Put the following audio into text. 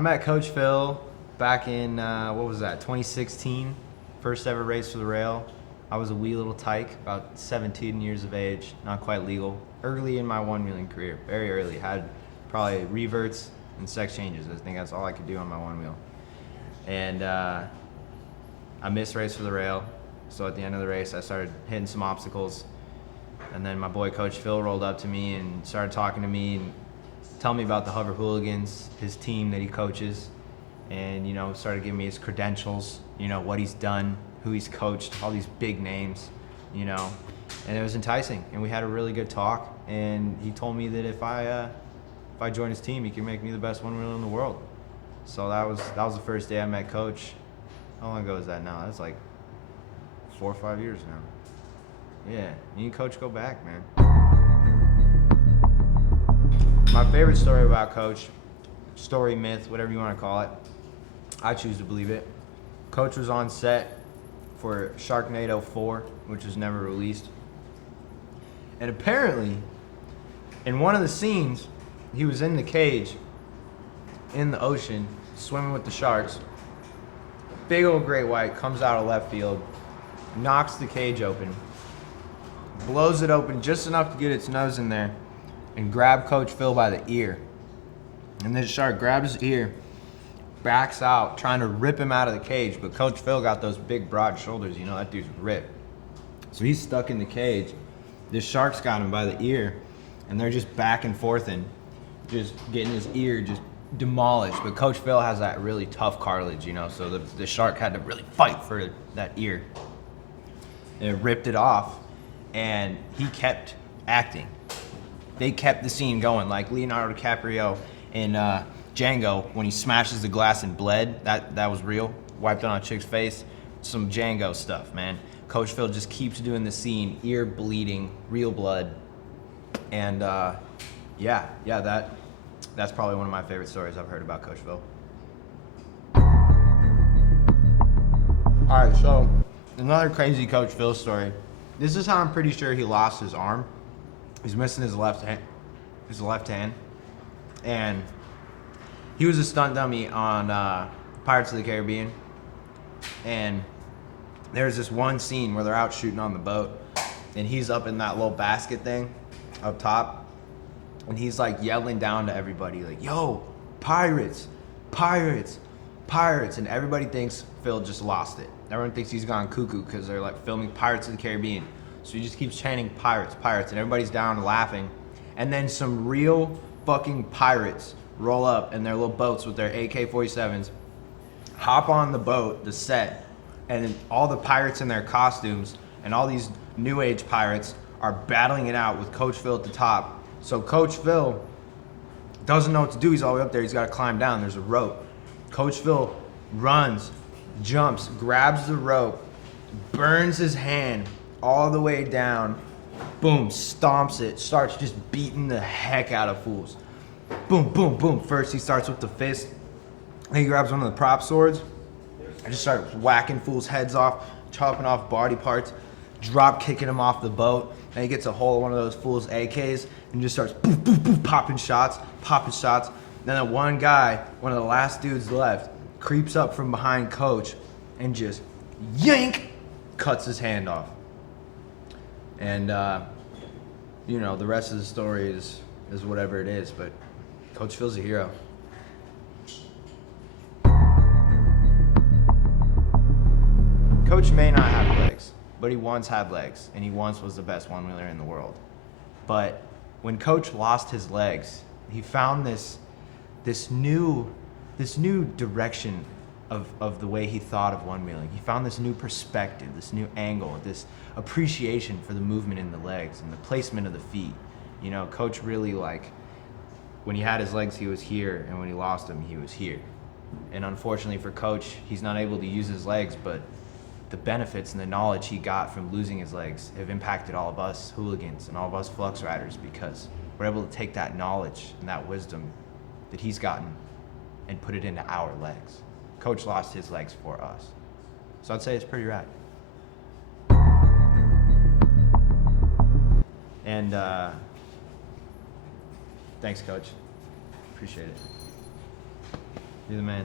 met Coach Phil back in, 2016. First ever race for the rail. I was a wee little tyke, about 17 years of age, not quite legal. Early in my one-wheeling career, very early. Had probably reverts and sex changes. I think that's all I could do on my one wheel. And I missed race for the rail. So at the end of the race, I started hitting some obstacles. And then my boy Coach Phil rolled up to me and started talking to me and telling me about the Hooligans, his team that he coaches. And, started giving me his credentials, what he's done, who he's coached, all these big names, and it was enticing. And we had a really good talk. And he told me that if I join his team, he can make me the best one-wheeler in the world. So that was the first day I met Coach. How long ago is that now? That's like 4 or 5 years now. Yeah, me and Coach go back, man. My favorite story about Coach, story, myth, whatever you want to call it, I choose to believe it. Coach was on set for Sharknado 4, which was never released. And apparently, in one of the scenes, he was in the cage, in the ocean, swimming with the sharks. Big old great white comes out of left field, knocks the cage open, blows it open just enough to get its nose in there, and grab Coach Phil by the ear. And this shark grabs his ear, backs out, trying to rip him out of the cage, but Coach Phil got those big, broad shoulders. That dude's ripped. So he's stuck in the cage. This shark's got him by the ear, and they're just back and forth and just getting his ear just demolished. But Coach Phil has that really tough cartilage, so the shark had to really fight for that ear. And it ripped it off, and he kept acting. They kept the scene going, like Leonardo DiCaprio in Django, when he smashes the glass and bled. That was real. Wiped it on a chick's face. Some Django stuff, man. Coach Phil just keeps doing the scene, ear bleeding, real blood. And that's probably one of my favorite stories I've heard about Coach Phil. All right, so another crazy Coach Phil story. This is how I'm pretty sure he lost his arm. He's missing his left hand. And he was a stunt dummy on Pirates of the Caribbean. And there's this one scene where they're out shooting on the boat, and he's up in that little basket thing up top, and he's like yelling down to everybody, like, yo, pirates, pirates, pirates. And everybody thinks Phil just lost it. Everyone thinks he's gone cuckoo because they're like filming Pirates of the Caribbean. So he just keeps chanting pirates, pirates, and everybody's down laughing. And then some real fucking pirates roll up in their little boats with their AK-47s, hop on the boat, the set, and then all the pirates in their costumes and all these new age pirates are battling it out with Coach Phil at the top. So Coach Phil doesn't know what to do. He's all the way up there. He's got to climb down. There's a rope. Coach Phil runs, jumps, grabs the rope, burns his hand all the way down, boom, stomps it, starts just beating the heck out of fools. Boom, boom, boom. First he starts with the fist, then he grabs one of the prop swords and just starts whacking fools' heads off, chopping off body parts, drop kicking them off the boat. And he gets a hold of one of those fools' AKs and just starts boom, boom, boom, popping shots. Then that one guy, one of the last dudes left, creeps up from behind Coach and just yank, cuts his hand off. And, the rest of the story is whatever it is, but Coach Phil's a hero. Coach may not have legs, but he once had legs, and he once was the best one-wheeler in the world. But when Coach lost his legs, he found this new direction of the way he thought of one-wheeling. He found this new perspective, this new angle, this appreciation for the movement in the legs and the placement of the feet. Coach really, when he had his legs, he was here, and when he lost them, he was here. And unfortunately for Coach, he's not able to use his legs, but the benefits and the knowledge he got from losing his legs have impacted all of us hooligans and all of us flux riders, because we're able to take that knowledge and that wisdom that he's gotten and put it into our legs. Coach lost his legs for us. So I'd say it's pretty rad. And thanks, Coach. Appreciate it. You're the man.